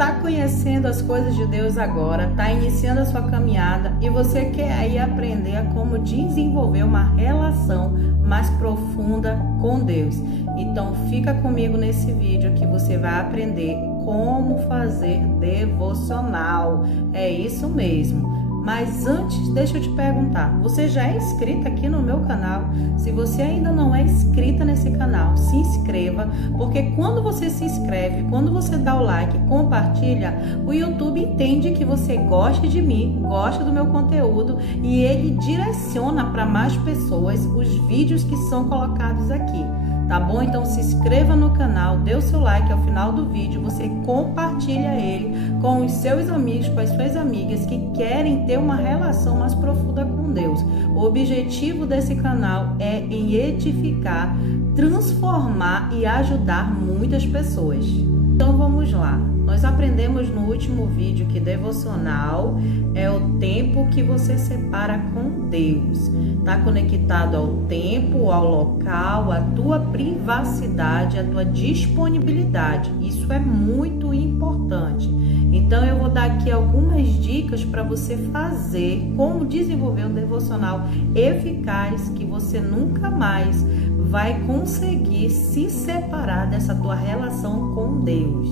está conhecendo as coisas de Deus agora, está iniciando a sua caminhada e você quer aí aprender a como desenvolver uma relação mais profunda com Deus. Então fica comigo nesse vídeo que você vai aprender como fazer devocional. É isso mesmo. Mas antes, deixa eu te perguntar, você já é inscrita aqui no meu canal? Se você ainda não é inscrita nesse canal, se inscreva, porque quando você se inscreve, quando você dá o like, compartilha, o YouTube entende que você gosta de mim, gosta do meu conteúdo e ele direciona para mais pessoas os vídeos que são colocados aqui. Tá bom? Então se inscreva no canal, dê o seu like ao final do vídeo, você compartilha ele com os seus amigos, com as suas amigas que querem ter uma relação mais profunda com Deus. O objetivo desse canal é em edificar, transformar e ajudar muitas pessoas. Então vamos lá. Nós aprendemos no último vídeo que devocional é o tempo que você separa com Deus. Está conectado ao tempo, ao local, à tua privacidade, à tua disponibilidade. Isso é muito importante. Então eu vou dar aqui algumas dicas para você fazer, como desenvolver um devocional eficaz que você nunca mais vai conseguir se separar dessa tua relação com Deus.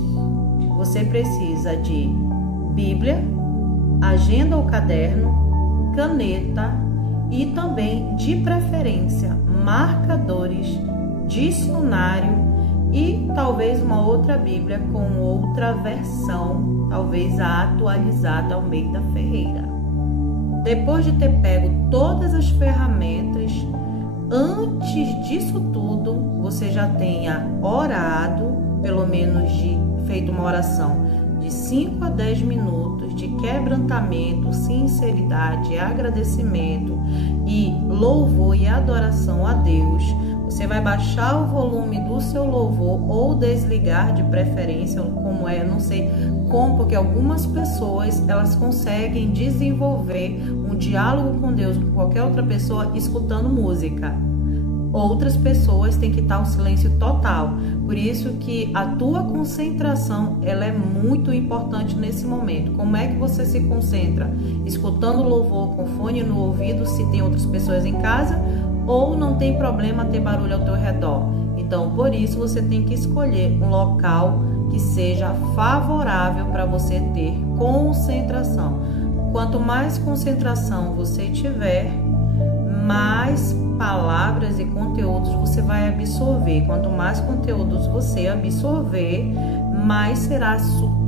Você precisa de Bíblia, agenda ou caderno, caneta e também, de preferência, marcadores, dicionário e talvez uma outra Bíblia com outra versão, talvez a atualizada Almeida Ferreira. Depois de ter pego todas as ferramentas, antes disso tudo, você já tenha orado, pelo menos feito uma oração de 5 a 10 minutos de quebrantamento, sinceridade, agradecimento e louvor e adoração a Deus. Você vai baixar o volume do seu louvor ou desligar de preferência, como é, não sei como, porque algumas pessoas elas conseguem desenvolver um diálogo com Deus, com qualquer outra pessoa, escutando música. Outras pessoas têm que estar um silêncio total. Por isso que a tua concentração ela é muito importante nesse momento. Como é que você se concentra? Escutando louvor com fone no ouvido, se tem outras pessoas em casa, ou não tem problema ter barulho ao teu redor. Então, por isso você tem que escolher um local que seja favorável para você ter concentração. Quanto mais concentração você tiver, mais palavras e conteúdos você vai absorver. Quanto mais conteúdos você absorver, mais será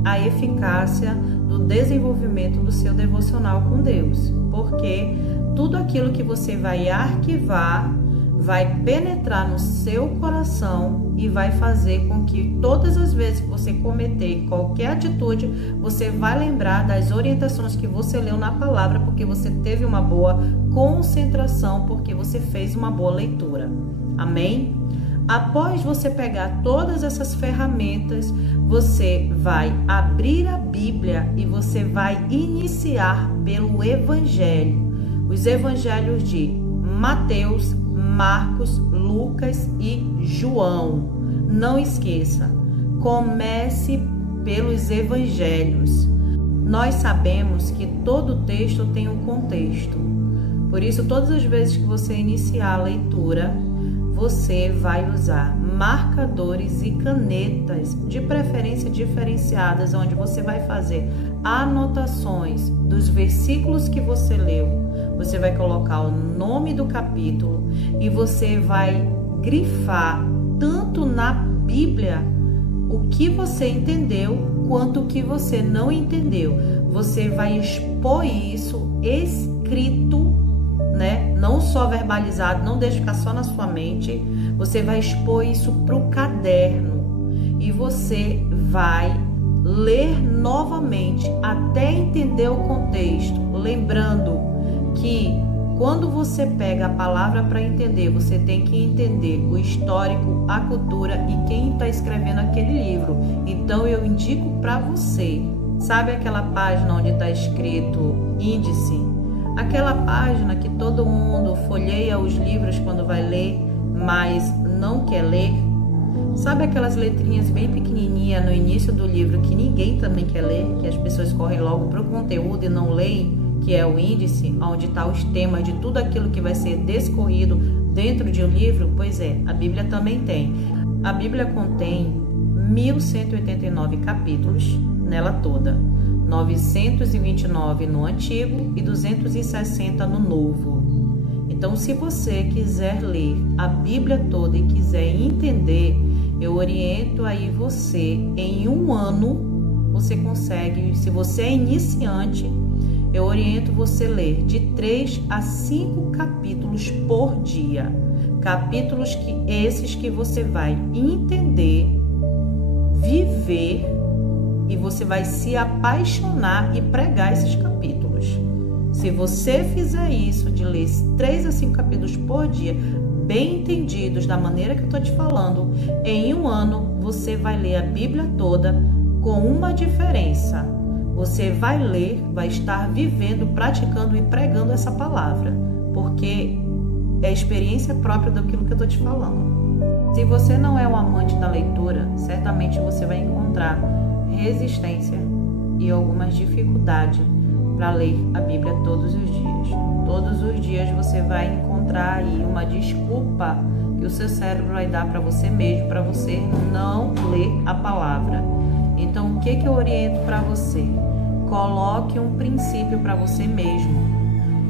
a eficácia do desenvolvimento do seu devocional com Deus. Porque tudo aquilo que você vai arquivar vai penetrar no seu coração e vai fazer com que todas as vezes que você cometer qualquer atitude, você vai lembrar das orientações que você leu na palavra, porque você teve uma boa concentração, porque você fez uma boa leitura. Amém? Após você pegar todas essas ferramentas, você vai abrir a Bíblia e você vai iniciar pelo Evangelho. Os Evangelhos de Mateus, Marcos, Lucas e João. Não esqueça, comece pelos Evangelhos. Nós sabemos que todo texto tem um contexto. Por isso, todas as vezes que você iniciar a leitura, você vai usar marcadores e canetas, de preferência diferenciadas, onde você vai fazer anotações dos versículos que você leu. Você vai colocar o nome do capítulo e você vai grifar tanto na Bíblia o que você entendeu quanto o que você não entendeu. Você vai expor isso escrito, né? Não só verbalizado, não deixe ficar só na sua mente. Você vai expor isso para o caderno e você vai ler novamente até entender o contexto, lembrando que quando você pega a palavra para entender, você tem que entender o histórico, a cultura e quem está escrevendo aquele livro. Então eu indico para você, sabe aquela página onde está escrito índice? Aquela página que todo mundo folheia os livros quando vai ler, mas não quer ler? Sabe aquelas letrinhas bem pequenininhas no início do livro que ninguém também quer ler, que as pessoas correm logo para o conteúdo e não leem, que é o índice, onde está os temas de tudo aquilo que vai ser discorrido dentro de um livro? Pois é, a Bíblia também tem. A Bíblia contém 1189 capítulos nela toda, 929 no Antigo e 260 no Novo. Então, se você quiser ler a Bíblia toda e quiser entender, eu oriento aí você, em um ano, você consegue. Se você é iniciante, eu oriento você ler de 3 a 5 capítulos por dia. Capítulos esses que você vai entender, viver, e você vai se apaixonar e pregar esses capítulos. Se você fizer isso, de ler 3 a 5 capítulos por dia, bem entendidos, da maneira que eu estou te falando, em um ano você vai ler a Bíblia toda, com uma diferença. Você vai ler, vai estar vivendo, praticando e pregando essa palavra, porque é experiência própria daquilo que eu estou te falando. Se você não é um amante da leitura, certamente você vai encontrar resistência e algumas dificuldades para ler a Bíblia todos os dias. Todos os dias você vai encontrar aí uma desculpa que o seu cérebro vai dar para você mesmo, para você não ler a palavra. Então, o que eu oriento para você? Coloque um princípio para você mesmo.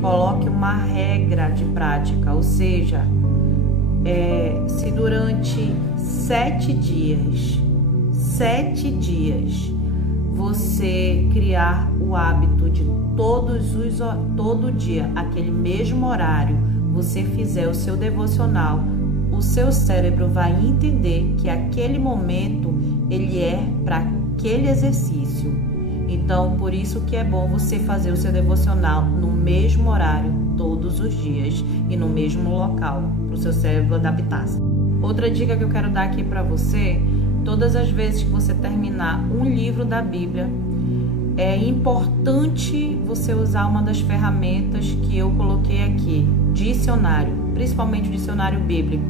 Coloque uma regra de prática, ou seja, se durante 7 dias, você criar o hábito de todo dia, aquele mesmo horário, você fizer o seu devocional, o seu cérebro vai entender que aquele momento ele é para aquele exercício. Então, por isso que é bom você fazer o seu devocional no mesmo horário, todos os dias, e no mesmo local, para o seu cérebro adaptar-se. Outra dica que eu quero dar aqui para você: todas as vezes que você terminar um livro da Bíblia, é importante você usar uma das ferramentas que eu coloquei aqui, dicionário, principalmente o dicionário bíblico,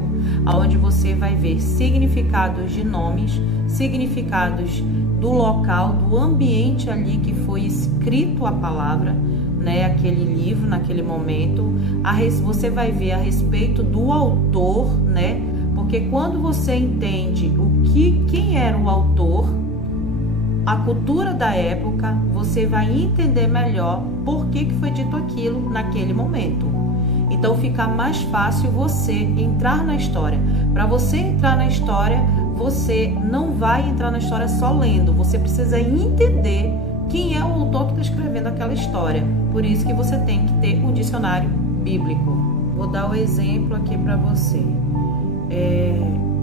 onde você vai ver significados de nomes, significados do local, do ambiente ali que foi escrito a palavra, né, aquele livro naquele momento. Você vai ver a respeito do autor, né? Porque quando você entende quem era o autor, a cultura da época, você vai entender melhor por que foi dito aquilo naquele momento. Então fica mais fácil você entrar na história. Para você entrar na história, você não vai entrar na história só lendo. Você precisa entender quem é o autor que está escrevendo aquela história. Por isso que você tem que ter um dicionário bíblico. Vou dar o exemplo aqui para você.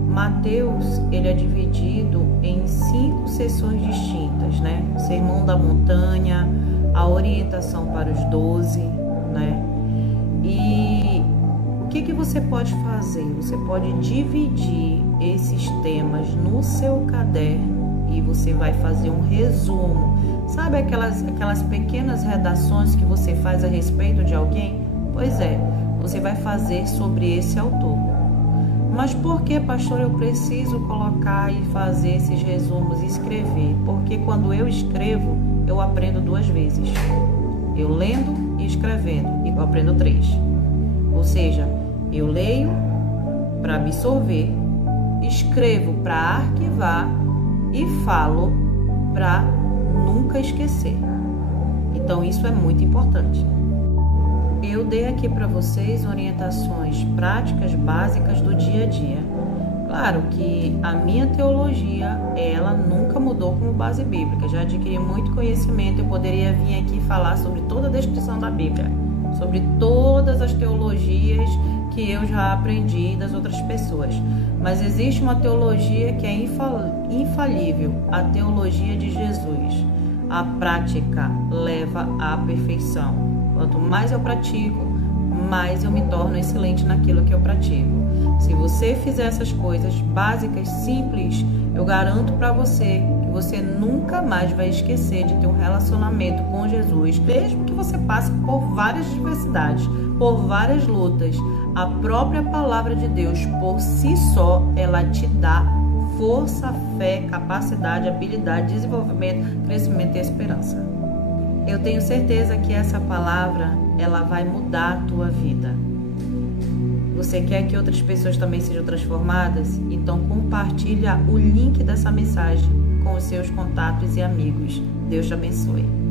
Mateus, ele é dividido em 5 sessões distintas, né? Sermão da Montanha, a orientação para os 12, né? E o que você pode fazer? Você pode dividir esses temas no seu caderno e você vai fazer um resumo. Sabe aquelas pequenas redações que você faz a respeito de alguém? Pois é, você vai fazer sobre esse autor. Mas por que, pastor, eu preciso colocar e fazer esses resumos e escrever? Porque quando eu escrevo, eu aprendo 2 vezes. Eu lendo e escrevendo, e eu aprendo 3. Ou seja, eu leio para absorver, escrevo para arquivar e falo para nunca esquecer. Então isso é muito importante. Eu dei aqui para vocês orientações práticas básicas do dia a dia. Claro que a minha teologia, ela nunca mudou como base bíblica. Já adquiri muito conhecimento, eu poderia vir aqui falar sobre toda a descrição da Bíblia, sobre todas as teologias que eu já aprendi das outras pessoas. Mas existe uma teologia que é infalível, a teologia de Jesus. A prática leva à perfeição. Quanto mais eu pratico, mais eu me torno excelente naquilo que eu pratico. Se você fizer essas coisas básicas, simples, eu garanto para você que você nunca mais vai esquecer de ter um relacionamento com Jesus, mesmo que você passe por várias diversidades, por várias lutas. A própria palavra de Deus, por si só, ela te dá força, fé, capacidade, habilidade, desenvolvimento, crescimento e esperança. Eu tenho certeza que essa palavra, ela vai mudar a tua vida. Você quer que outras pessoas também sejam transformadas? Então compartilha o link dessa mensagem com os seus contatos e amigos. Deus te abençoe.